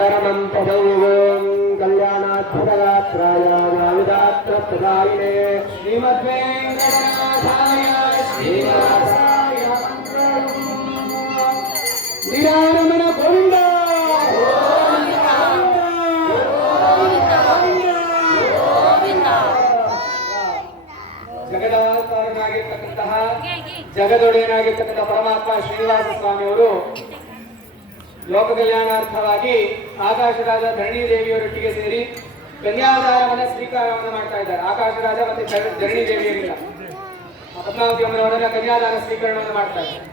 परमं तदैवं कल्याणात्मकगात्राय व्याविदात्रप्रदायिने श्रीमद्वेङ्कटनाथाय श्रीनिवासाय ಶ್ರೀರಾಮನ ಗೋವಿಂದ ಜಗದಾಕಾರನಾಗಿರ್ತಕ್ಕಂತಹ ಜಗದೊಡೆಯನಾಗಿರ್ತಕ್ಕಂಥ ಪರಮಾತ್ಮ ಶ್ರೀನಿವಾಸ ಸ್ವಾಮಿಯವರು ಲೋಕ ಕಲ್ಯಾಣಾರ್ಥವಾಗಿ ಆಕಾಶರಾಜ ಧರಣಿ ದೇವಿಯವರೊಟ್ಟಿಗೆ ಸೇರಿ ಕನ್ಯಾದಾನವನ್ನ ಸ್ವೀಕಾರವನ್ನು ಮಾಡ್ತಾ ಇದ್ದಾರೆ. ಆಕಾಶರಾಜ ಮತ್ತೆ ಧರಣಿ ದೇವಿಯರಿಲ್ಲ, ಪದ್ಮಾವತಿ ಅಮ್ಮನವರನ್ನ ಕನ್ಯಾದಾನ ಸ್ವೀಕರಣವನ್ನು ಮಾಡ್ತಾ ಇದ್ದಾರೆ.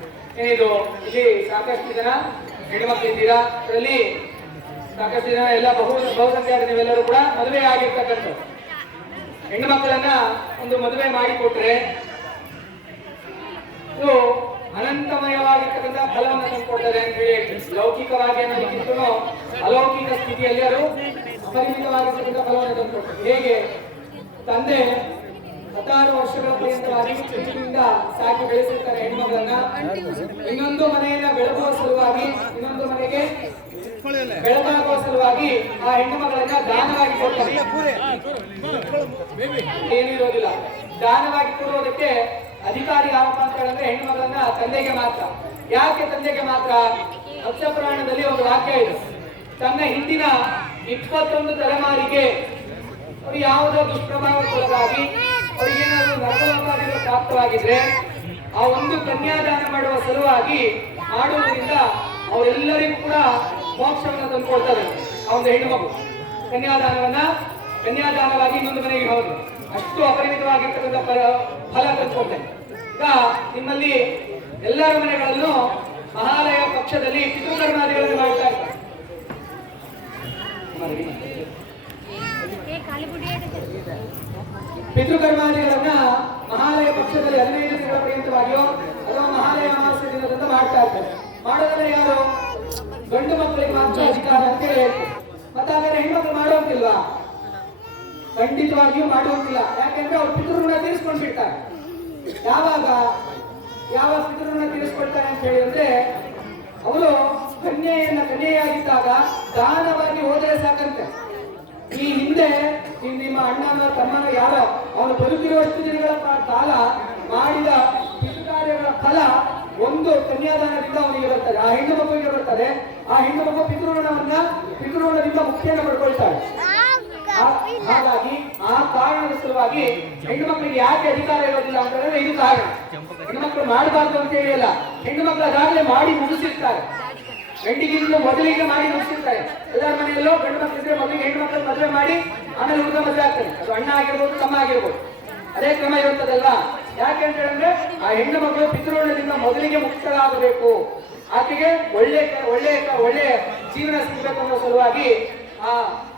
ಏನಿದು, ಇಲ್ಲಿ ಸಾಕಷ್ಟು ಜನ ಹೆಣ್ಮಕ್ಳಿದ್ದೀರಾ, ಅದರಲ್ಲಿ ಸಾಕಷ್ಟು ಜನ ಎಲ್ಲ ಬಹುಸಂಖ್ಯಾತ ನೀವೆಲ್ಲರೂ ಕೂಡ ಮದುವೆ ಆಗಿರ್ತಕ್ಕಂಥ ಹೆಣ್ಣು ಮಕ್ಕಳನ್ನ ಒಂದು ಮದುವೆ ಮಾಡಿಕೊಟ್ರೆ ಇದು ಅನಂತಮಯವಾಗಿರ್ತಕ್ಕಂಥ ಫಲವನ್ನು ತಂದುಕೊಡ್ತಾರೆ ಅಂತ ಹೇಳಿ ಲೌಕಿಕವಾಗಿ ಅನ್ನೋದಕ್ಕಿಂತ ಅಲೌಕಿಕ ಸ್ಥಿತಿಯಲ್ಲಿ ಅದು ಅಪರಿಮಿತವಾಗಿರ್ತಕ್ಕಂಥ ಫಲವನ್ನು ತಂದುಕೊಡ್ತಾರೆ. ಹೇಗೆ ತಂದೆ 16 ವರ್ಷಗಳ ಪರ್ಯಂತವಾಗಿ ಚಿಕ್ಕದಿಂದ ಸಾಕಿ ಬೆಳೆಸಿರ್ತಾರೆ ಹೆಣ್ಮಗಳನ್ನ. ಇನ್ನೊಂದು ಮನೆಯನ್ನ ಬೆಳಗುವ ಸಲುವಾಗಿ, ಇನ್ನೊಂದು ಮನೆಗೆ ಬೆಳಕಾಗುವ ಸಲುವಾಗಿ ಆ ಹೆಣ್ಣು ಮಗಳನ್ನ ದಾನವಾಗಿ ಕೊಡ್ತಾರೆ. ಏನಿರೋದಿಲ್ಲ, ದಾನವಾಗಿ ಕೊಡುವುದಕ್ಕೆ ಅಧಿಕಾರಿ ಯಾವಪ್ಪ ಅಂತ ಹೇಳಿದ್ರೆ ಹೆಣ್ಣು ಮಗಳನ್ನ ತಂದೆಗೆ ಮಾತ್ರ. ಯಾಕೆ ತಂದೆಗೆ ಮಾತ್ರ? ಮತ್ಸ್ಯ ಪುರಾಣದಲ್ಲಿ ಒಂದು ವಾಕ್ಯ ಇದೆ, ತನ್ನ ಹಿಂದಿನ 21 ತಲೆಮಾರಿಗೆ ಅವರು ಯಾವುದೋ ದುಷ್ಪ್ರಭಾವಕ್ಕೊಳಗಾಗಿ ಅವರಿಗೇನಾದರೂ ನರಕಲೋಕಾದಿಗಳು ಪ್ರಾಪ್ತವಾಗಿದ್ರೆ ಆ ಒಂದು ಕನ್ಯಾದಾನ ಮಾಡುವ ಸಲುವಾಗಿ ಮಾಡುವುದರಿಂದ ಅವರೆಲ್ಲರಿಗೂ ಕೂಡ ಮೋಕ್ಷವನ್ನು ತಂದುಕೊಡ್ತಾರೆ. ಆ ಒಂದು ಹೆಣ್ಣು ಮಗು ಕನ್ಯಾದಾನವಾಗಿ ಇನ್ನೊಂದು ಮನೆಗೆ ಹೋದ್ರು, ಅಷ್ಟು ಅಪರಿಮಿತವಾಗಿರ್ತಕ್ಕಂಥ ಫಲ ತಂದುಕೊಡ್ತಾರೆ. ಈಗ ನಿಮ್ಮಲ್ಲಿ ಎಲ್ಲರ ಮನೆಗಳಲ್ಲೂ ಮಹಾಲಯ ಪಕ್ಷದಲ್ಲಿ ಪಿತೃಕರ್ಮಾದಿಗಳನ್ನು ಮಾಡ್ತಾ ಇದ್ದಾರೆ. ಪಿತೃಕರ್ಮಾದಿಗಳನ್ನ ಮಹಾಲಯ ಪಕ್ಷದಲ್ಲಿ 15 ದಿನಗಳ ಪರ್ಯಂತವಾಗಿಯೋ ಅಥವಾ ಮಹಾಲಯ ಅಮಾವಾಸ್ಯ ದಿನದಂತ ಮಾಡ್ತಾ ಇರ್ತಾರೆ. ಮಾಡೋದ್ರೆ ಯಾರು? ಗಂಡು ಮಕ್ಕಳಿಗೆ ಮಾತ್ರ ಅಧಿಕಾರ ಅಂತ ಹೇಳಿ ಹೇಳ್ತಾರೆ. ಮತ್ತಾದ್ರೆ ಹೆಣ್ಮಕ್ಳು ಮಾಡುವಂತಿಲ್ವಾ? ಖಂಡಿತವಾಗಿಯೂ ಮಾಡುವಂತಿಲ್ಲ. ಯಾಕೆಂದ್ರೆ ಅವ್ರು ಪಿತೃಋಣ ತೀರಿಸ್ಕೊಂಡ್ಬಿಡ್ತಾರೆ. ಯಾವ ಪಿತೃಋಣ ತೀರಿಸ್ಕೊಳ್ತಾರೆ ಅಂತ ಹೇಳಿ ಅಂದ್ರೆ, ಅವರು ಕನ್ಯೆಯಾಗಿದ್ದಾಗ ದಾನವಾಗಿ ಹೋದರೆ ಸಾಕಂತೆ. ಈ ಹಿಂದೆ ನಿಮ್ಮ ಅಣ್ಣನ ತಮ್ಮನ ಯಾರೋ ಅವನು ಬದುಕಿರುವಷ್ಟು ದಿನಗಳ ಕಾಲ ಮಾಡಿದ ಪಿತೃಕಾರ್ಯಗಳ ಫಲ ಒಂದು ಕನ್ಯಾದಾನದಿಂದ ಅವನಿಗೆ ಬರ್ತದೆ, ಆ ಹೆಣ್ಣು ಮಗುವಿಗೆ ಬರ್ತದೆ. ಆ ಹೆಣ್ಣು ಮಗು ಪಿತೃಋಣದಿಂದ ಮುಕ್ತಿಯನ್ನು ಪಡ್ಕೊಳ್ತಾಳೆ. ಹಾಗಾಗಿ ಆ ಕಾರಣದ ಸಲುವಾಗಿ ಹೆಣ್ಣು ಮಕ್ಕಳಿಗೆ ಯಾಕೆ ಅಧಿಕಾರ ಇರೋದಿಲ್ಲ ಅಂತ ಹೇಳಿದ್ರೆ ಇದು ಕಾರಣ. ಹೆಣ್ಣು ಮಕ್ಕಳು ಮಾಡಬಾರ್ದು ಅಂತ ಹೇಳಿಲ್ಲ, ಹೆಣ್ಣು ಮಕ್ಕಳು ಅದಾಗಲೇ ಮಾಡಿ ಮುಗಿಸಿರ್ತಾರೆ. ಗಂಡಿಗಿಂತ ಮೊದಲಿಗೆ ಮಾಡಿ ಮುಗಿಸಿರ್ತಾರೆ. ಎಲ್ಲರ ಮನೆಯಲ್ಲೋ ಗಂಡು ಮಕ್ಕಳಿದ್ರೆ ಮೊದಲಿಗೆ ಹೆಣ್ಣು ಮಕ್ಕಳು ಮದುವೆ ಮಾಡಿ ಆಮೇಲೆ ಹುಡುಗ ಮದುವೆ ಆಗ್ತದೆ. ಅದು ಅಣ್ಣ ಆಗಿರ್ಬೋದು, ತಮ್ಮ ಆಗಿರ್ಬೋದು, ಅದೇ ಕ್ರಮ ಇರುತ್ತದಲ್ವಾ? ಯಾಕೆ ಅಂತ ಹೇಳಿದ್ರೆ ಆ ಹೆಣ್ಣು ಮಕ್ಕಳು ಪಿತೃಋಣದಿಂದ ಮೊದಲಿಗೆ ಮುಕ್ತರಾಗಬೇಕು, ಆಕೆಗೆ ಒಳ್ಳೆ ಜೀವನ ಸಿಗಬೇಕು ಅನ್ನೋ ಸಲುವಾಗಿ ಆ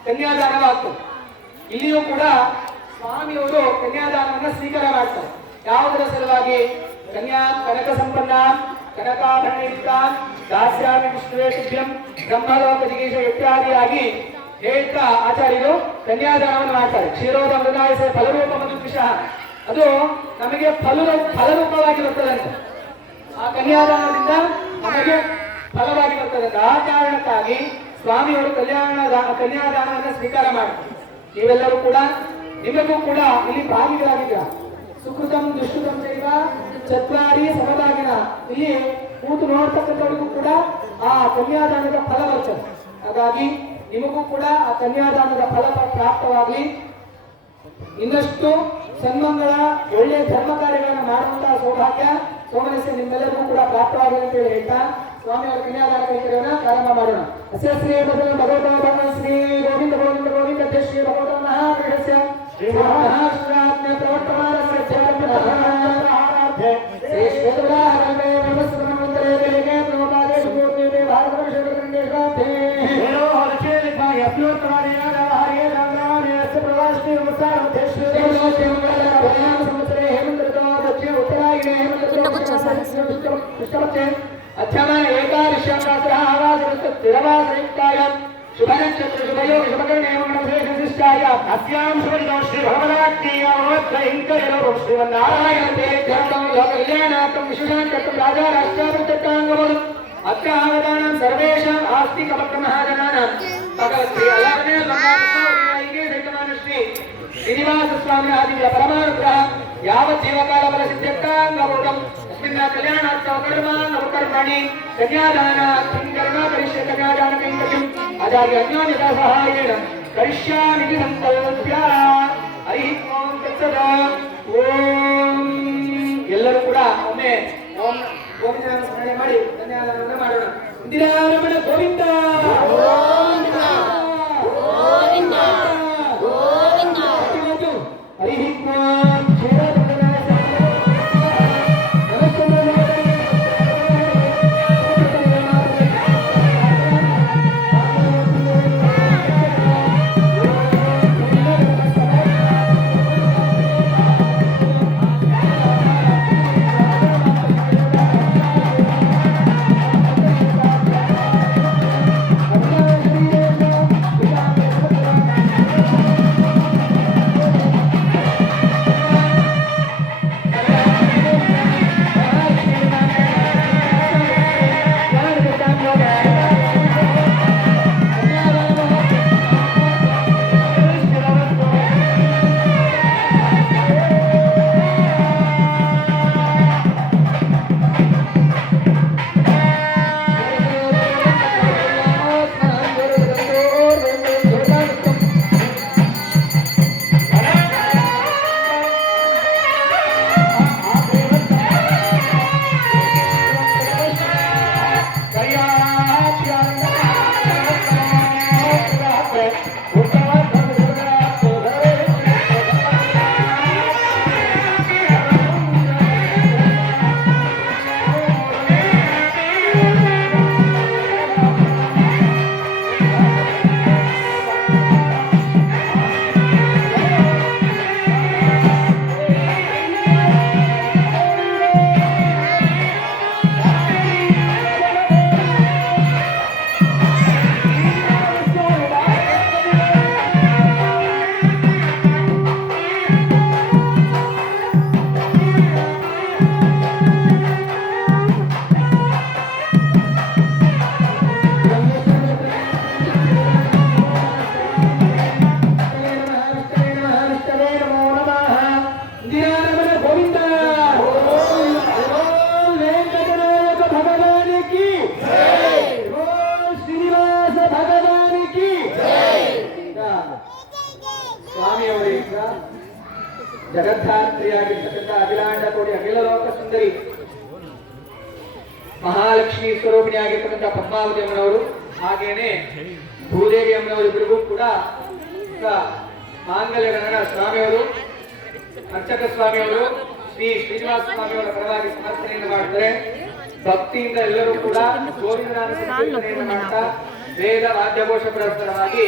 ಕನ್ಯಾದಾನವಾಗ್ತದೆ. ಇಲ್ಲಿಯೂ ಕೂಡ ಸ್ವಾಮಿಯವರು ಕನ್ಯಾದಾನವನ್ನ ಸ್ವೀಕಾರ ಮಾಡ್ತಾರೆ. ಯಾವುದರ ಸಲುವಾಗಿ? ಕನಕ ಸಂಪನ್ನ ಕನಕಾಭರಣ ದಾಸ್ಯಾಮಿ ವಿಷ್ಣುವೇಶುಭ್ಯಂ ಬ್ರಹ್ಮಲೋಕ ಜಿಗೀಶ ಇತ್ಯಾದಿಯಾಗಿ ಹೇಳ್ತಾ ಆಚಾರ್ಯರು ಕನ್ಯಾದಾನವನ್ನು ಮಾಡ್ತಾರೆ. ಕ್ಷೀರೋದ ಮೃದಾಯಸ ಫಲರೂಪ ಮಧುದ್ವಿಷಃ, ಅದು ನಮಗೆ ಫಲರೂಪವಾಗಿ ಬರ್ತದಂತೆ. ಆ ಕನ್ಯಾದಾನದಿಂದ ನಮಗೆ ಫಲವಾಗಿ ಬರ್ತದಂತೆ. ಆ ಕಾರಣಕ್ಕಾಗಿ ಸ್ವಾಮಿಯವರು ಕನ್ಯಾದಾನವನ್ನು ಸ್ವೀಕಾರ ಮಾಡ್ತಾರೆ. ನೀವೆಲ್ಲರೂ ಕೂಡ, ನಿಮಗೂ ಕೂಡ ಇಲ್ಲಿ ಭಾಗಿಗಳಾಗಿದ್ದೀರಾ. ಸುಕೃತಂ ದುಷ್ಕೃತಂ ಚೈವ ಚತ್ವಾರಿ ಸಮದಾಗಿನ, ಇಲ್ಲಿ ಕೂತು ನೋಡ್ತಕ್ಕಂಥವ್ರಿಗೂ ಕೂಡ ಆ ಕನ್ಯಾದಾನದ ಫಲ ಬರ್ತದೆ. ಹಾಗಾಗಿ ನಿಮಗೂ ಕೂಡ ಆ ಕನ್ಯಾದಾನದ ಫಲ ಪ್ರಾಪ್ತವಾಗಲಿ, ಇನ್ನಷ್ಟು ಸನ್ಮಂಗಳ ಒಳ್ಳೆಯ ಧರ್ಮ ಕಾರ್ಯಗಳನ್ನು ಮಾಡುವಂತಹ ಸೌಭಾಗ್ಯ ಸೋಮನಸ್ಸೆ ನಿಮ್ಮೆಲ್ಲರಿಗೂ ಕೂಡ ಪ್ರಾಪ್ತವಾಗಲಿ ಅಂತ ಹೇಳಿ ಹೇಳ್ತಾ ಸ್ವಾಮಿಯವರ ಕನ್ಯಾದಾನ ಕೈಂಕರ್ಯವನ್ನು ಪ್ರಾರಂಭ ಮಾಡೋಣ. ಅಸ್ಯ ಶ್ರೀ ಭಗವತ ಶ್ರೀ ಗೋವಿಂದ ಗೋವಿಂದ ಗೋವಿಂದ ಶ್ರೀ ಭಗವತ ಮಹಾಪೀಠಸ್ಯ ಶ್ರೀ ಮಹಾಶ್ರಾತ್ಮ ಪ್ರವರ್ತಮಾನಸ್ಯ ಶ್ರೀ ಶ್ವೇತವರಾಹಕಲ್ಪೇ ಬ್ರಹ್ಮಸುಬ್ರಹ್ಮಣ್ಯಂತರೇ ವೇಗೆ ಪ್ರೋಪಾದೇಶು ಗೋಪ್ಯತೆ ಭಾರತವರ್ಷಕೃತಂಡೇಶಾಬ್ಧೇ ಹೇಳೋ ಹೊರಚೇ ಲಿಖಾಯ ಅಪ್ಯೋತ್ತಮಾನೇನ ಹರಿಯೇ ರಾಮರಾಮನೇ ಅಸ್ಯ ಪ್ರವಾಸನೇ ಉತ್ಸಾರಮಧ್ಯಶ್ರೀ ದೇವಲೋಕೆ ಮಂಗಲ ಭಯಾನ ಸಂವತ್ಸರೇ ಹೇಮಂತೃತೋ ದಕ್ಷಿಣ ಉತ್ತರಾಯಣೇ ಹೇಮಂತೃತೋ ಪುಷ್ಕಮತ್ತೆ ಅಧ್ಯಾಮಾನ ಏಕಾದಶ್ಯಾಂ ರಾತ್ರಃ ಆವಾಸರಸ್ಯ ಸ್ಥಿರವಾಸಯುಕ್ತಾಯಾಂ ಶುಭನಕ್ಷತ್ರ ಶುಭಯೋಗ ಶುಭಕರ್ಣೇ ಮಂಗಳಶೇಷಶಿಷ್ಟಾಯ ಅಸ್ಯಾಂ ಶುಭದಿನೋ ಶ್ರೀ ಭಗವದಾಜ್ಞೇಯೋತ್ರೈಂಕರ್ಯೋ ಶ್ರೀಮನ್ನಾರಾಯಣತೆ ಧ್ಯಾನಂ ಲೋಕಕಲ್ಯಾಣಾರ್ಥಂ ವಿಶೇಷಾಂಕರ್ತು ರಾಜಾ ರಾಷ್ಟ್ರಾವೃತ್ತಾಂಗಮದು ಅತ್ರ ಆಗತಾನಾಂ ಸರ್ವೇಷಾಂ ಆಸ್ತಿ ಕಾರ್ತಿಕ ಭಕ್ತ ಮಹಾಜನಾನ ಭಗವತ್ ಶ್ರೀ ಅಲಾರನೇ ಲಂಕಾಪುರಿಗೆ ಸೈತಮಾನ ಶ್ರೀ ಶ್ರೀನಿವಾಸ ಸ್ವಾಮಿ ಆದಿಗಳ ಪರಮಾನುಗ್ರಹ ಯಾವ ಜೀವಕಾಲ ಬಲ ಸಿದ್ಧಕ್ಕಾಂಗೌರಂ ಅಸ್ಮಿನ್ನ ಕಲ್ಯಾಣೋತ್ಸವ ಕರ್ಮ ನವಕರ್ಮಣಿ ಕನ್ಯಾದಾನ ಕಿಂಕರ್ಮ ಕರಿಷ್ಯ ಕನ್ಯಾದಾನ ಕೈಂಕರ್ಯಂ ಆಚಾರ್ಯ ಅನ್ಯೋನ್ಯತಾ ಸಹಾಯೇನ ಕರಿಷ್ಯಾಮಿ ಸಂಕಲ್ಪ್ಯ ಹರಿ ಓಂ ತತ್ಸದ ಓಂ ಎಲ್ಲರೂ ಕೂಡ ಒಮ್ಮೆ ಓಂ ಗೋವಿಂದನ ಸ್ಮರಣೆ ಮಾಡಿ ಕನ್ಯಾದಾನವನ್ನು ಮಾಡೋಣ. ಇಂದಿರಾರಮಣ ಗೋವಿಂದ ಗೋವಿಂದ ಗೋವಿಂದ ಗೋವಿಂದ ಹರಿ ಓಂ ಜಗದ್ಧಾತ್ರಿಯಾಗಿರ್ತಕ್ಕಂಥ ಅಖಿಲಾಂಡ ಕೋಟಿ ಅಖಿಲ ಲೋಕ ಸುಂದರಿ ಮಹಾಲಕ್ಷ್ಮಿ ಸ್ವರೂಪಿಣಿಯಾಗಿರ್ತಕ್ಕಂಥ ಪದ್ಮಾವತಿ ಅಮ್ಮನವರು ಹಾಗೇನೆ ಭೂದೇವಿ ಅಮ್ಮನವರು ಇಬ್ಬರಿಗೂ ಕೂಡ ಮಾಂಗಲ್ಯ ಗಣನ ಸ್ವಾಮಿಯವರು ಅರ್ಚಕ ಸ್ವಾಮಿಯವರು ಶ್ರೀ ಶ್ರೀನಿವಾಸ ಸ್ವಾಮಿಯವರ ಪರವಾಗಿ ಸಮರ್ಪಣೆಯನ್ನು ಮಾಡ್ತಾರೆ. ಭಕ್ತಿಯಿಂದ ಎಲ್ಲರೂ ಕೂಡ ಗೋವಿಂದನಾಮ ಸಂಕೀರ್ತನೆಯನ್ನು ಮಾಡ್ತಾ ವೇದ ವಾದ್ಯಘೋಷ ಪುರಸ್ಸರವಾಗಿ